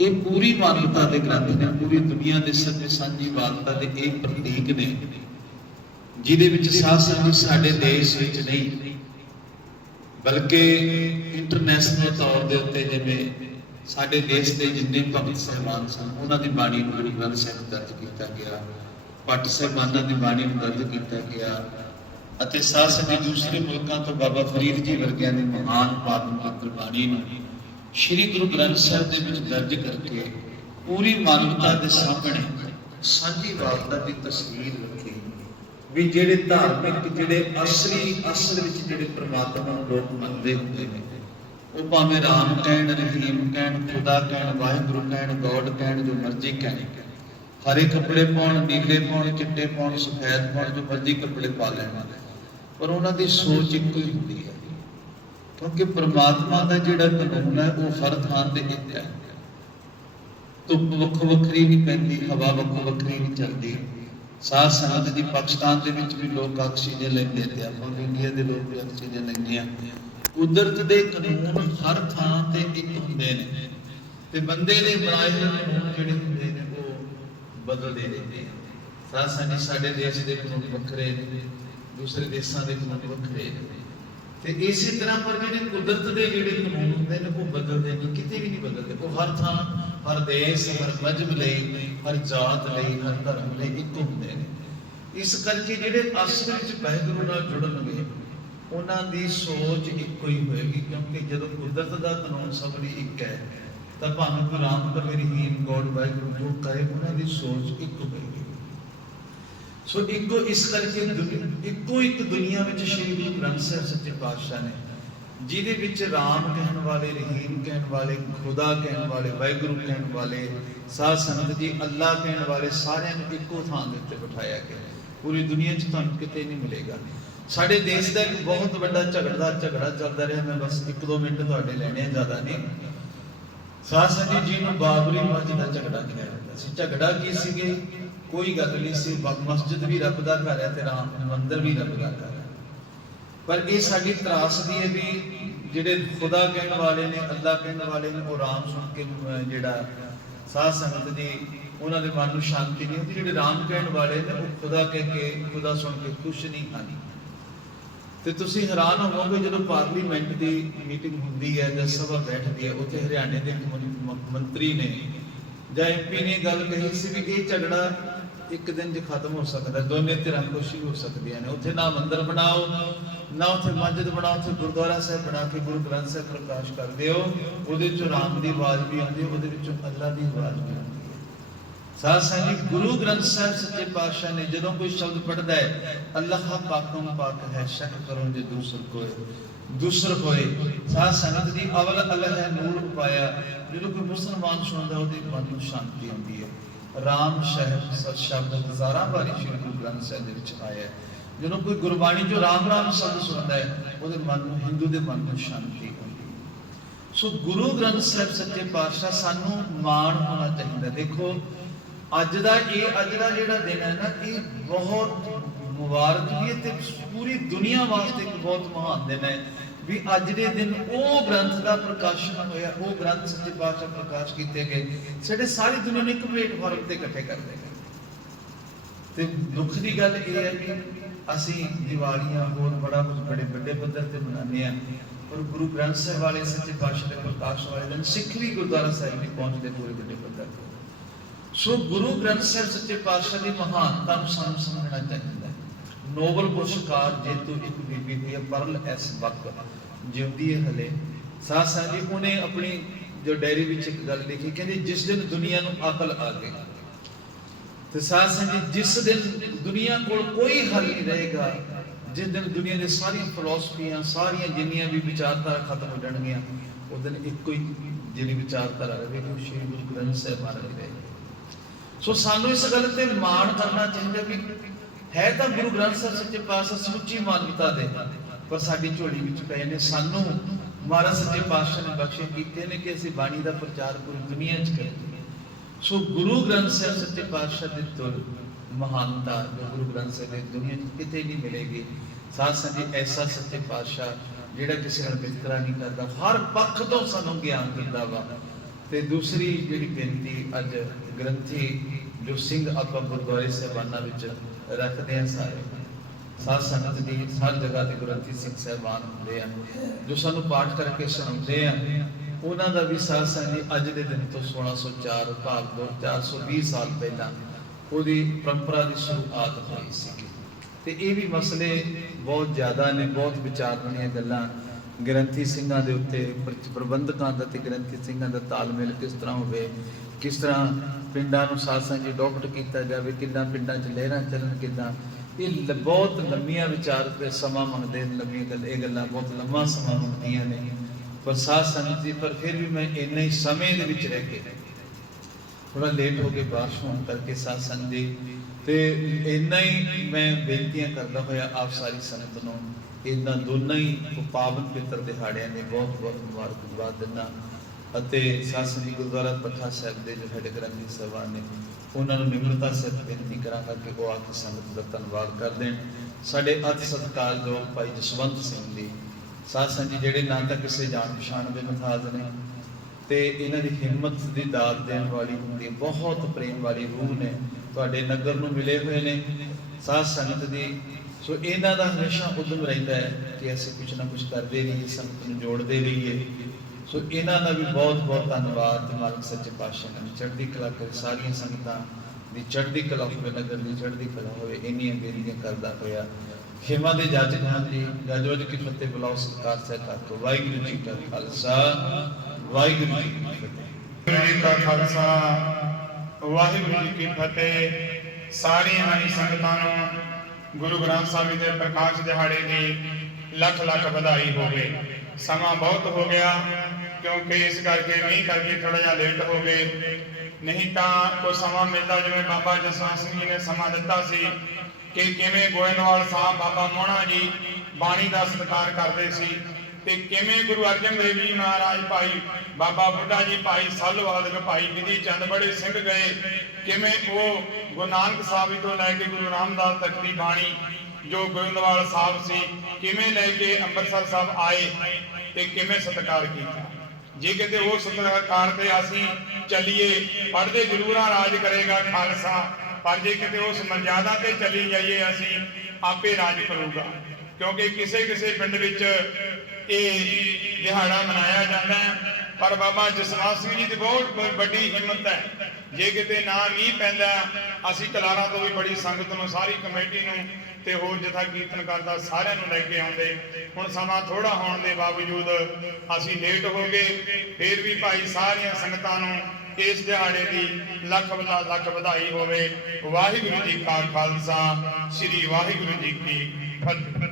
ਇਹ ਪੂਰੀ ਮਾਨਵਤਾ ਦੇ ਗ੍ਰੰਥ ਨੇ, ਪੂਰੀ ਦੁਨੀਆ ਦੇ ਸੱਚੇ ਸਾਂਝੀ ਮਾਨਵਤਾ ਦੇ ਇਹ ਪ੍ਰਤੀਕ ਨੇ, ਜਿਹਦੇ ਵਿੱਚ ਸਾਧ ਸੰਗਤ ਸਾਡੇ ਦੇਸ਼ ਵਿੱਚ ਨਹੀਂ, ਬਲਕਿ ਇੰਟਰਨੈਸ਼ਨਲ ਤੌਰ ਦੇ ਉੱਤੇ ਜਿਵੇਂ ਸਾਡੇ ਦੇਸ਼ ਦੇ ਜਿੰਨੇ ਭਗਤ ਸਹਿਬਾਨ ਸਨ, ਉਹਨਾਂ ਦੀ ਬਾਣੀ ਨੂੰ ਗੁਰੂ ਗ੍ਰੰਥ ਸਾਹਿਬ ਦਰਜ ਕੀਤਾ ਗਿਆ ਪੱਟ ਸਹਿਬਾਨਾਂ ਦੀ ਬਾਣੀ ਨੂੰ ਦਰਜ ਕੀਤਾ ਗਿਆ ਅਤੇ ਸਾਧ ਸੰਗਤ ਦੂਸਰੇ ਮੁਲਕਾਂ ਤੋਂ ਬਾਬਾ ਫਰੀਦ ਜੀ ਵਰਗਿਆਂ ਦੀ ਮਹਾਨ ਪਾਵਨ ਪਵਿੱਤਰ ਬਾਣੀ ਨੂੰ ਸ੍ਰੀ ਗੁਰੂ ਗ੍ਰੰਥ ਸਾਹਿਬ ਦੇ ਵਿੱਚ ਦਰਜ ਕਰਕੇ ਪੂਰੀ ਮਾਨਵਤਾ ਦੇ ਸਾਹਮਣੇ ਸਾਂਝੀ ਵਾਰਤਾ ਦੀ ਤਸਵੀਰ ਰੱਖੀ ਵੀ ਜਿਹੜੇ ਧਾਰਮਿਕ, ਜਿਹੜੇ ਅਸਲੀ, ਅਸਲ ਵਿੱਚ ਜਿਹੜੇ ਪ੍ਰਮਾਤਮਾ ਨੂੰ ਲੋਕ ਮੰਨਦੇ ਹੁੰਦੇ ਨੇ, ਉਹ ਭਾਵੇਂ ਰਾਮ ਕਹਿਣ, ਰਹੀਮ ਕਹਿਣ, ਖੁਦਾ ਕਹਿਣ, ਵਾਹਿਗੁਰੂ ਕਹਿਣ, ਗੋਡ ਕਹਿਣ, ਜੋ ਮਰਜ਼ੀ ਕਹਿਣ, ਹਰੇ ਕੱਪੜੇ ਪਾਉਣ, ਨੀਲੇ ਪਾਉਣ, ਚਿੱਟੇ ਪਾਉਣ, ਸਫੈਦ ਪਾਉਣ, ਜੋ ਮਰਜ਼ੀ ਕੱਪੜੇ ਪਾ ਲੈਣ, ਪਰ ਉਹਨਾਂ ਦੀ ਸੋਚ ਇੱਕੋ ਹੀ ਹੁੰਦੀ ਹੈ। ਕਿਉਂਕਿ ਪ੍ਰਮਾਤਮਾ ਦਾ ਜਿਹੜਾ ਕਾਨੂੰਨ ਹੈ, ਉਹ ਹਰ ਥਾਂ ਤੇ ਇੱਕ ਹੈ। ਧੁੱਪ ਵੱਖੋ ਵੱਖਰੀ ਨਹੀਂ ਪੈਂਦੀ, ਹਵਾ ਵੱਖੋ ਵੱਖਰੀ ਨਹੀਂ ਚੱਲਦੀ। ਸਾਧ ਸੰਗਤ ਦੀ ਪਾਕਿਸਤਾਨ ਦੇ ਵਿੱਚ ਵੀ ਲੋਕ ਆਕਸੀਜਨ ਲੈਂਦੇ ਤੇ ਆਪਾਂ ਇੰਡੀਆ ਦੇ ਲੋਕ ਵੀ ਆਕਸੀਜਨ ਲੈਂਦੇ ਆ। ਕੁਦਰਤ ਦੇ ਕਾਨੂੰਨ ਹਰ ਥਾਂ ਤੇ ਇੱਕ ਹੁੰਦੇ ਨੇ। ਤੇ ਬੰਦੇ ਦੇ ਬਣਾਏ ਹੋਏ ਜਿਹੜੇ ਹੁੰਦੇ ਨੇ, ਉਹ ਬਦਲਦੇ ਰਹਿੰਦੇ ਆ ਸਾਧ ਸੰਗਤ ਸਾਡੇ ਦੇਸ਼ ਦੇ ਕਾਨੂੰਨ ਵੱਖਰੇ ਨੇ, ਦੂਸਰੇ ਦੇਸ਼ਾਂ ਦੇ ਕਾਨੂੰਨ ਵੱਖਰੇ ਨੇ। ਤੇ ਇਸੇ ਤਰ੍ਹਾਂ ਪਰ ਜਿਹੜੇ ਕੁਦਰਤ ਦੇ ਜਿਹੜੇ ਕਾਨੂੰਨ ਹੁੰਦੇ ਨੇ, ਉਹ ਬਦਲਦੇ ਨਹੀਂ, ਕਿਤੇ ਵੀ ਨਹੀਂ ਬਦਲਦੇ। ਉਹ ਹਰ ਥਾਂ, ਹਰ ਦੇਸ਼, ਹਰ ਮਜਬ ਲਈ, ਹਰ ਜਾਤ ਲਈ, ਹਰ ਧਰਮ ਲਈ ਇੱਕੋ ਹੁੰਦੇ ਨੇ। ਇਸ ਕਰਕੇ ਜਿਹੜੇ ਅਸਲ ਵਿੱਚ ਵਾਹਿਗੁਰੂ ਨਾਲ ਜੁੜਨਗੇ ਉਹਨਾਂ ਦੀ ਸੋਚ ਇੱਕੋ ਹੀ ਹੋਏਗੀ, ਕਿਉਂਕਿ ਜਦੋਂ ਕੁਦਰਤ ਦਾ ਕਾਨੂੰਨ ਸਭ ਲਈ ਇੱਕ ਹੈ, ਤਾਂ ਭਾਵੇਂ ਕੋਈ ਰਾਮ ਕਵੇ ਰਹੀਮ ਗੋਡ ਵਾਹਿਗੁਰੂ ਜੋ ਕਹੇ, ਉਹਨਾਂ ਦੀ ਸੋਚ ਇੱਕ ਹੋਏਗੀ। ਸੋ ਇੱਕੋ ਇਸ ਕਰਕੇ ਇੱਕੋ ਇੱਕ ਦੁਨੀਆ ਵਿੱਚ ਸ਼੍ਰੀ ਗੁਰੂ ਗ੍ਰੰਥ ਸਾਹਿਬ ਸੱਚੇ ਪਾਤਸ਼ਾਹ ਨੇ ਜਿਹਦੇ ਵਿੱਚ ਰਾਮ ਕਹਿਣ ਵਾਲੇ, ਰਹੀਮ ਕਹਿਣ ਵਾਲੇ, ਖੁਦਾ ਕਹਿਣ ਵਾਲੇ, ਵਾਹਿਗੁਰੂ ਕਹਿਣ ਵਾਲੇ, ਸਾਧ ਸੰਗਤ ਜੀ, ਅੱਲਾ ਕਹਿਣ ਵਾਲੇ ਸਾਰਿਆਂ ਨੂੰ ਇੱਕੋ ਥਾਂ ਦੇ ਉੱਤੇ ਬਿਠਾਇਆ ਗਿਆ ਪੂਰੀ ਦੁਨੀਆ 'ਚ ਤੁਹਾਨੂੰ ਕਿਤੇ ਨਹੀਂ ਮਿਲੇਗਾ। ਸਾਡੇ ਦੇਸ਼ ਦਾ ਇੱਕ ਬਹੁਤ ਵੱਡਾ ਝਗੜਾ ਝਗੜਾ ਚੱਲਦਾ ਰਿਹਾ। ਮੈਂ ਬਸ 1-2 ਮਿੰਟ ਤੁਹਾਡੇ ਲੈਣੇ ਆ, ਜ਼ਿਆਦਾ ਨਹੀਂ। ਸਾਧ ਸੰਗਤ ਜੀ ਨੂੰ ਬਾਬਰੀ ਮਸਜਿਦ ਦਾ ਝਗੜਾ ਕਿਹਾ ਜਾਂਦਾ ਸੀ। ਝਗੜਾ ਕੀ ਸੀਗੇ? ਕੋਈ ਗੱਲ ਨਹੀਂ ਸੀ ਮਸਜਿਦ ਵੀ ਰੱਬ ਦਾ ਘਰ ਹੈ ਤੇ ਰਾਮ ਮੰਦਿਰ ਵੀ ਰੱਬ ਦਾ ਘਰ ਹੈ। ਪਰ ਇਹ ਸਾਡੀ ਤਰਾਸਦੀ ਹੈ ਵੀ ਜਿਹੜੇ ਖੁਦਾ ਕਹਿਣ ਵਾਲੇ ਨੇ, ਅੱਲਾ ਕਹਿਣ ਵਾਲੇ ਨੇ, ਉਹ ਰਾਮ ਸੁਣ ਕੇ ਜਿਹੜਾ ਸਾਧ ਸੰਗਤ ਦੀ ਉਹਨਾਂ ਦੇ ਮਨ ਨੂੰ ਸ਼ਾਂਤੀ ਨਹੀਂ ਹੁੰਦੀ, ਜਿਹੜੇ ਰਾਮ ਕਹਿਣ ਵਾਲੇ ਨੇ, ਉਹ ਖੁਦਾ ਕਹਿ ਕੇ, ਖੁਦਾ ਸੁਣ ਕੇ ਖੁਸ਼ ਨਹੀਂ ਹਨ। ਤੇ ਤੁਸੀਂ ਹੈਰਾਨ ਹੋਵੋਗੇ ਜਦੋਂ ਪਾਰਲੀਮੈਂਟ ਦੀ ਮੀਟਿੰਗ ਹੁੰਦੀ ਹੈ ਜਾਂ ਸਭਾ ਬੈਠਦੀ ਹੈ, ਉੱਥੇ ਹਰਿਆਣੇ ਦੇ ਇੱਕ ਮੰਤਰੀ ਨੇ ਜਾਂ ਐਮਪੀ ਨੇ ਗੱਲ ਕਹੀ ਸੀ ਵੀ ਇਹ ਝਗੜਾ ਇੱਕ ਦਿਨ 'ਚ ਖਤਮ ਹੋ ਸਕਦਾ, ਦੋਨੇ ਧਿਰਾਂ ਖੁਸ਼ੀ ਹੋ ਸਕਦੀਆਂ ਨੇ। ਉੱਥੇ ਨਾ ਮੰਦਿਰ ਬਣਾਓ, ਨਾ ਉੱਥੇ ਮਸਜਿਦ ਬਣਾਓ, ਉੱਥੇ ਗੁਰਦੁਆਰਾ ਸਾਹਿਬ ਬਣਾ ਕੇ ਗੁਰੂ ਗ੍ਰੰਥ ਸਾਹਿਬ ਪ੍ਰਕਾਸ਼ ਕਰਦੇ ਹੋ ਉਹਦੇ ਚੋਂ ਰਾਮ ਦੀ ਆਵਾਜ਼ ਵੀ ਆਉਂਦੀ ਹੈ ਉਹਦੇ ਵਿੱਚੋਂ ਅੱਲਾ ਦੀ ਆਵਾਜ਼ ਵੀ ਆਉਂਦੀ। ਹੈ ਸਾਧ ਸੰਗਤ, ਗੁਰੂ ਗ੍ਰੰਥ ਸਾਹਿਬ ਸੱਚੇ ਪਾਤਸ਼ਾਹ ਨੇ ਜਦੋਂ ਕੋਈ ਸ਼ਬਦ ਪੜਦਾ ਹੈ, ਅੱਲਾਹ ਪਾਕੋਂ ਪਾਕ ਹੈ, ਸ਼ੱਕ ਕਰੋ ਜੇ ਦੂਸਰ ਕੋਏ, ਦੂਸਰ ਹੋਏ ਸਾਧ ਸੰਗਤ ਦੀ ਅਵਲ ਅੱਲਾਹ ਹੈ ਨੂਰ ਪਾਇਆ। ਜਦੋਂ ਕੋਈ ਮੁਸਲਮਾਨ ਸੁਣਦਾ ਉਹਦੇ ਮਨ ਨੂੰ ਸ਼ਾਂਤੀ ਆਉਂਦੀ ਹੈ। ਰਾਮ ਸ਼ਹਿਬ ਸਤ ਸ਼ਬਦ ਹਜ਼ਾਰਾਂ ਵਾਰੀ ਸ਼੍ਰੀ ਗੁਰੂ ਗ੍ਰੰਥ ਸਾਹਿਬ ਦੇ ਵਿੱਚ ਆਇਆ ਹੈ। ਜਦੋਂ ਕੋਈ ਗੁਰਬਾਣੀ ਜੋ ਰਾਮ ਰਾਮ ਸ਼ਬਦ ਸੁਣਦਾ ਹੈ, ਉਹਦੇ ਮਨ ਨੂੰ, ਹਿੰਦੂ ਦੇ ਮਨ ਨੂੰ ਸ਼ਾਂਤੀ ਹੁੰਦੀ ਹੈ। ਸੋ ਗੁਰੂ ਗ੍ਰੰਥ ਸਾਹਿਬ ਸੱਚੇ ਪਾਤਸ਼ਾਹ, ਸਾਨੂੰ ਮਾਣ ਹੋਣਾ ਚਾਹੀਦਾ ਦੇਖੋ, ਅੱਜ ਦਾ ਇਹ, ਅੱਜ ਦਾ ਜਿਹੜਾ ਦਿਨ ਹੈ ਨਾ, ਇਹ ਬਹੁਤ ਮੁਬਾਰਕ ਵੀ ਹੈ ਤੇ ਪੂਰੀ ਦੁਨੀਆ ਵਾਸਤੇ ਇੱਕ ਬਹੁਤ ਮਹਾਨ ਦਿਨ ਹੈ। ਵੀ ਅੱਜ ਦੇ ਦਿਨ ਉਹ ਗ੍ਰੰਥ ਦਾ ਪ੍ਰਕਾਸ਼ਨ ਹੋਇਆ, ਉਹ ਗ੍ਰੰਥ ਸੱਚੇ ਪਾਤਸ਼ਾਹ ਪ੍ਰਕਾਸ਼ ਕੀਤੇ ਗਏ। ਸਾਡੇ ਸਾਰੀ ਦੁਨੀਆ ਨੂੰ ਇੱਕ ਪਲੇਟਫਾਰਮ ਤੇ ਇਕੱਠੇ ਕਰ ਗਏ ਤੇ ਦੁੱਖ ਦੀ ਗੱਲ ਇਹ ਹੈ ਕਿ ਅਸੀਂ ਦੀਵਾਲੀਆਂ ਹੋਰ ਬੜਾ ਕੁਝ ਬੜੇ ਵੱਡੇ ਪੱਧਰ ਤੇ ਮਨਾਉਂਦੇ ਆ ਪਰ ਗੁਰੂ ਗ੍ਰੰਥ ਸਾਹਿਬ ਵਾਲੇ, ਸੱਚੇ ਪਾਤਸ਼ਾਹ ਦੇ ਪ੍ਰਕਾਸ਼ ਵਾਲੇ ਦਿਨ ਸਿੱਖ ਵੀ ਗੁਰਦੁਆਰਾ ਸਾਹਿਬ ਨਹੀਂ ਪਹੁੰਚਦੇ ਪੂਰੇ ਵੱਡੇ ਪੱਧਰ ਤੇ। ਸੋ ਗੁਰੂ ਗ੍ਰੰਥ ਸਾਹਿਬ, ਸੱਚੇ ਪਾਤਸ਼ਾਹ ਦੀ ਮਹਾਨਤਾ ਨੂੰ ਸਾਨੂੰ ਸਮਝਣਾ ਚਾਹੀਦਾ। ਨੋਬਲ ਪੁਰਸਕਾਰ ਜੇਤੂ ਇੱਕ ਬੀਬੀ ਹੋਈ ਪਰਲ ਐਸ ਬੱਕ, ਜਿਉਂਦੀ ਹੈ ਹਲੇ। ਸਾਧ ਸੰਗਤ ਜੀ, ਉਹਨੇ ਆਪਣੀ ਜੋ ਡਾਇਰੀ ਵਿੱਚ ਇੱਕ ਗੱਲ ਲਿਖੀ ਕਹਿੰਦੀ ਜਿਸ ਦਿਨ ਦੁਨੀਆ ਨੂੰ ਅਕਲ ਆ ਗਈ, ਤੇ ਸਾਧ ਸੰਗਤ ਜੀ, ਜਿਸ ਦਿਨ ਦੁਨੀਆ ਕੋਲ ਕੋਈ ਹੱਲ ਨਹੀਂ ਰਹੇਗਾ, ਜਿਸ ਦਿਨ ਦੁਨੀਆ ਦੇ ਸਾਰੀਆਂ ਫਿਲਾਸਫੀਆਂ ਸਾਰੀਆਂ ਜਿੰਨੀਆਂ ਵੀ ਵਿਚਾਰਧਾਰਾ ਖਤਮ ਹੋ ਜਾਣਗੀਆਂ, ਉਸ ਦਿਨ ਇੱਕੋ ਹੀ ਜਿਹੜੀ ਵਿਚਾਰਧਾਰਾ ਰਹੇਗੀ ਉਹ ਸ਼੍ਰੀ ਗੁਰੂ ਗ੍ਰੰਥ ਸਾਹਿਬ ਮਹਾਰਾਜ ਦੀ ਸੋ ਸਾਨੂੰ ਇਸ ਗੱਲ ਤੇ ਮਾਣ ਕਰਨਾ ਚਾਹੀਦਾ ਵੀ ਹੈ ਤਾਂ ਗੁਰੂ ਗ੍ਰੰਥ ਸਾਹਿਬ ਸੱਚੇ ਪਾਤਸ਼ਾਹ ਸਮੁੱਚੀ ਮਾਨਵਤਾ ਦੇ। ਪਰ ਸਾਡੀ ਝੋਲੀ ਵਿੱਚ ਪਏ ਨੇ, ਸਾਨੂੰ ਮਹਾਰਾਜ ਸੱਚੇ ਪਾਤਸ਼ਾਹ ਨੇ ਬਖਸ਼ੇ ਕੀਤੇ ਨੇ ਕਿ ਅਸੀਂ ਬਾਣੀ ਦਾ ਪ੍ਰਚਾਰ ਪੂਰੀ ਦੁਨੀਆ 'ਚ ਕਰੀਏ। ਸੋ ਗੁਰੂ ਗ੍ਰੰਥ ਸਾਹਿਬ ਸੱਚੇ ਪਾਤਸ਼ਾਹ ਦੀ ਤੁਲ ਮਹਾਨਤਾ ਗੁਰੂ ਗ੍ਰੰਥ ਸਾਹਿਬ ਦੀ ਦੁਨੀਆ 'ਚ ਕਿਤੇ ਨਹੀਂ ਮਿਲੇਗੀ। ਸਾਧ ਸੰਗਤ ਐਸਾ ਸੱਚੇ ਪਾਤਸ਼ਾਹ ਜਿਹੜਾ ਕਿਸੇ ਨਾਲ ਵਿਤਕਰਾ ਨਹੀਂ ਕਰਦਾ, ਹਰ ਪੱਖ ਤੋਂ ਸਾਨੂੰ ਗਿਆਨ ਦਿੰਦਾ ਵਾ। ਤੇ ਦੂਸਰੀ ਜਿਹੜੀ ਬੇਨਤੀ ਅੱਜ ਗ੍ਰੰਥੀ ਜੋ ਸਿੰਘ ਆਪਾਂ ਗੁਰਦੁਆਰੇ ਸਾਹਿਬਾਨਾਂ ਵਿੱਚ ਰੱਖਦੇ ਆ ਸਾਰੇ। ਸਾਧ ਸੰਗਤ ਦੀ ਹਰ ਜਗ੍ਹਾ ਤੇ ਗ੍ਰੰਥੀ ਸਿੰਘ ਸਾਹਿਬਾਨ ਹੁੰਦੇ ਆ, ਜੋ ਸਾਨੂੰ ਪਾਠ ਕਰਕੇ ਸੁਣਾਉਂਦੇ ਆ। ਉਹਨਾਂ ਦਾ ਵੀ ਸਾਧ ਸੰਗਤ ਜੀ ਅੱਜ ਦੇ ਦਿਨ ਤੋਂ 1604 ਭਾਗ ਤੋਂ 420 ਸਾਲ ਪਹਿਲਾਂ ਉਹਦੀ ਪਰੰਪਰਾ ਦੀ ਸ਼ੁਰੂਆਤ ਹੋਈ ਸੀ ਤੇ ਇਹ ਵੀ ਮਸਲੇ ਬਹੁਤ ਜ਼ਿਆਦਾ ਨੇ, ਬਹੁਤ ਵਿਚਾਰਨੀਆਂ ਗੱਲਾਂ। ਗ੍ਰੰਥੀ ਸਿੰਘਾਂ ਦੇ ਉੱਤੇ ਪ੍ਰ- ਪ੍ਰਬੰਧਕਾਂ ਦਾ ਤੇ ਗ੍ਰੰਥੀ ਸਿੰਘਾਂ ਦਾ ਤਾਲਮੇਲ ਕਿਸ ਤਰ੍ਹਾਂ ਹੋਵੇ, ਕਿਸ ਤਰ੍ਹਾਂ ਪਿੰਡਾਂ ਨੂੰ ਸਾਸਾਂ ਜੀ ਡੋਕਟ ਕੀਤਾ ਜਾਵੇ, ਕਿੱਦਾਂ ਪਿੰਡਾਂ 'ਚ ਲਹਿਰਾਂ ਚੱਲਣ ਕਿੱਦਾਂ, ਇਹ ਲ- ਬਹੁਤ ਲੰਮੀਆਂ ਵਿਚਾਰ ਤੇ ਸਮਾਂ ਮੰਗਦੇ ਨੇ, ਲੰਮੀਆਂ ਗੱਲ, ਇਹ ਗੱਲਾਂ ਬਹੁਤ ਲੰਮਾ ਸਮਾਂ ਮੰਗਦੀਆਂ ਨੇ। ਪਰ ਸਾਧ ਸੰਗਤ ਜੀ, ਪਰ ਫਿਰ ਵੀ ਮੈਂ ਇੰਨੇ ਹੀ ਸਮੇਂ ਦੇ ਵਿੱਚ ਰਹਿ ਕੇ ਥੋੜਾ ਲੇਟ ਹੋ ਕੇ ਬਾਰਿਸ਼ ਹੋਣ ਕਰਕੇ ਸਾਧ ਸੰਗਤ ਜੀ, ਤੇ ਇੰਨਾ ਹੀ ਮੈਂ ਬੇਨਤੀਆਂ ਕਰਦਾ ਹੋਇਆ ਆਪ ਸਾਰੀ ਸੰਗਤ ਨੂੰ। ਇਹਨਾਂ ਦੋਨਾਂ ਹੀ ਪਾਵਨ ਪਿੱਤਰ ਦਿਹਾੜਿਆਂ ਦੇ ਬਹੁਤ ਬਹੁਤ ਮੁਬਾਰਕਬਾਦ ਦਿੰਦਾ ਅਤੇ ਸਾਧ ਸੰਗਤ ਜੀ ਗੁਰਦੁਆਰਾ ਪੱਠਾ ਸਾਹਿਬ ਦੇ ਜੋ ਸਾਡੇ ਗ੍ਰੰਥੀ ਸਾਹਿਬਾਨ ਨੇ, ਉਹਨਾਂ ਨੂੰ ਨਿਮਰਤਾ ਸਹਿਤ ਬੇਨਤੀ ਕਰਾਂਗਾ ਕਿ ਉਹ ਆ ਕੇ ਸੰਗਤ ਦਾ ਧੰਨਵਾਦ ਕਰ ਦੇਣ ਸਾਡੇ ਅਤ ਸਤਿਕਾਰਯੋਗ ਭਾਈ ਜਸਵੰਤ ਸਿੰਘ ਜੀ। ਸਾਧ ਸੰਗਤ ਜੀ ਜਿਹੜੇ ਨਾ ਤਾਂ ਕਿਸੇ ਜਾਣ ਪਛਾਣ ਦੇ ਮੁਤਾਜ ਨੇ ਤੇ ਇਹਨਾਂ ਦੀ ਹਿੰਮਤ ਦੀ ਦਾਤ ਦੇਣ ਵਾਲੀ ਹੁੰਦੀ ਬਹੁਤ ਪ੍ਰੇਮ ਵਾਲੀ ਰੂਹ ਨੇ, ਤੁਹਾਡੇ ਨਗਰ ਨੂੰ ਮਿਲੇ ਹੋਏ ਨੇ। ਸਾਧ ਸੰਗਤ ਦੀ ਸੋ ਇਹਨਾਂ ਦਾ ਹਮੇਸ਼ਾ ਉਦਮ ਰਹਿੰਦਾ ਹੈ ਕਿ ਅਸੀਂ ਕੁਝ ਨਾ ਕੁਝ ਕਰਦੇ ਰਹੀਏ, ਸੰਗਤ ਨੂੰ ਜੋੜਦੇ ਰਹੀਏ। ਸੋ ਇਹਨਾਂ ਦਾ ਵੀ ਬਹੁਤ ਬਹੁਤ ਧੰਨਵਾਦ ਤੇ ਮਾਲਕ ਸੱਚੇ ਪਾਤਸ਼ਾਹ ਨੇ ਚੜ੍ਹਦੀ ਕਲਾ ਕਰੇ, ਸਾਰੀਆਂ ਸੰਗਤਾਂ ਦੀ ਚੜ੍ਹਦੀ ਕਲਾ ਹੋਵੇ, ਨਗਰ ਦੀ ਚੜ੍ਹਦੀ ਕਲਾ ਹੋਵੇ, ਇੰਨੀਆਂ ਬੇਨਤੀਆਂ ਕਰਦਾ ਹੋਇਆ। ਖੇਮਾ ਦੇ ਜੱਜ ਖਾਨ ਜੀ, ਜੱਜ ਕੀ ਫਤਿਹ ਬੁਲਾਓ, ਸਤਿਕਾਰ ਸਹਿਤਾ ਕੋ ਵਾਹਿਗੁਰੂ ਜੀ ਕਾ ਖਾਲਸਾ, ਵਾਹਿਗੁਰੂ ਜੀ ਕੀ ਫਤਿਹ। ਵਾਹਿਗੁਰੂ ਜੀ ਕਾ ਖਾਲਸਾ, ਵਾਹਿਗੁਰੂ ਜੀ ਕੀ ਫਤਿਹ। ਸਾਰੀਆਂ ਹੀ ਸੰਗਤਾਂ ਨੂੰ ਗੁਰੂ ਗ੍ਰੰਥ ਸਾਹਿਬ ਜੀ ਦੇ ਪ੍ਰਕਾਸ਼ ਦਿਹਾੜੇ ਦੀ ਲੱਖ ਲੱਖ ਵਧਾਈ ਹੋਵੇ ਸਮਾਂ ਬਹੁਤ ਹੋ ਗਿਆ, ਕਿਉਂਕਿ ਇਸ ਕਰਕੇ ਨਹੀਂ ਕਰਕੇ ਥੋੜਾ ਜਿਹਾ ਲੇਟ ਹੋ ਗਏ। ਨਹੀਂ ਤਾਂ ਕੋਈ ਸਮਾਂ ਮਿਲਦਾ, ਜਿਵੇਂ ਬਾਬਾ ਜਸਵੰਤ ਸਿੰਘ ਜੀ ਨੇ ਸਮਾਂ ਦਿੱਤਾ ਸੀ ਕਿ ਕਿਵੇਂ ਗੋਇੰਦਵਾਲ ਸਾਹਿਬ ਬਾਬਾ ਮੋਹਣਾ ਜੀ ਬਾਣੀ ਦਾ ਸਤਿਕਾਰ ਕਰਦੇ ਸੀ। ਤੇ ਕਿਵੇਂ ਗੁਰੂ ਅਰਜਨ ਦੇਵ ਜੀ ਮਹਾਰਾਜ ਭਾਈ ਬਾਬਾ ਬੁੱਢਾ ਜੀ ਭਾਈ ਸਾਲੋਵਾਦਕ ਭਾਈ ਵਿਧੀ ਚੰਦ ਬੜੇ ਸਿੰਘ ਗਏ, ਕਿਵੇਂ ਉਹ ਗੁਰੂ ਨਾਨਕ ਸਾਹਿਬ ਜੀ ਤੋਂ ਲੈ ਕੇ ਗੁਰੂ ਰਾਮਦਾਸ ਤੱਕ ਦੀ ਬਾਣੀ ਜੋ ਗੋਇੰਦਵਾਲ ਸਾਹਿਬ ਸੀ, ਕਿਵੇਂ ਲੈ ਕੇ ਅੰਮ੍ਰਿਤਸਰ ਸਾਹਿਬ ਆਏ ਤੇ ਕਿਵੇਂ ਸਤਿਕਾਰ ਕੀਤਾ? ਜੇ ਕਿਤੇ ਉਹ ਸਤਿਕਾਰ ਤੇ ਅਸੀਂ ਚੱਲੀਏ ਪੜਦੇ ਜ਼ਰੂਰਾਂ ਰਾਜ ਕਰੇਗਾ ਖਾਲਸਾ, ਪਰ ਜੇ ਕਿਤੇ ਉਸ ਮਰਜ਼ਾਦਾ ਤੇ ਚੱਲੀ ਜਾਈਏ, ਅਸੀਂ ਆਪੇ ਰਾਜ ਕਰੂਗਾ। ਕਿਉਂਕਿ ਕਿਸੇ ਕਿਸੇ ਪਿੰਡ ਵਿੱਚ ਇਹ ਦਿਹਾੜਾ ਮਨਾਇਆ ਜਾਂਦਾ ਹੈ। ਪਰ ਬਾਬਾ ਜਸਵੰਤ ਸਿੰਘ ਜੀ ਦੀ ਬਹੁਤ ਵੱਡੀ ਹਿੰਮਤ ਹੈ। ਜੇ ਕਿਤੇ ਨਾ ਮੀਂਹ ਪੈਂਦਾ ਅਸੀਂ ਕਲਾਰਾਂ ਤੋਂ ਵੀ ਬੜੀ ਸੰਗਤ ਨੂੰ, ਸਾਰੀ ਕਮੇਟੀ ਨੂੰ ਤੇ ਹੋਰ ਜਥਾ ਕੀਰਤਨ ਕਰਦਾ ਸਾਰਿਆਂ ਨੂੰ ਲੈ ਕੇ ਆਉਂਦੇ। ਹੁਣ ਸਮਾਂ ਥੋੜਾ ਹੋਣ ਦੇ ਬਾਵਜੂਦ ਅਸੀਂ ਲੇਟ ਹੋ ਗਏ। ਫਿਰ ਵੀ ਭਾਈ ਸਾਰੀਆਂ ਸੰਗਤਾਂ ਨੂੰ ਇਸ ਦਿਹਾੜੇ ਦੀ ਲੱਖ ਬਲਾ ਲੱਖ ਵਧਾਈ ਹੋਵੇ। ਵਾਹਿਗੁਰੂ ਜੀ ਕਾ ਖਾਲਸਾ, ਸ੍ਰੀ ਵਾਹਿਗੁਰੂ ਜੀ ਕੀ ਫਤਿਹ।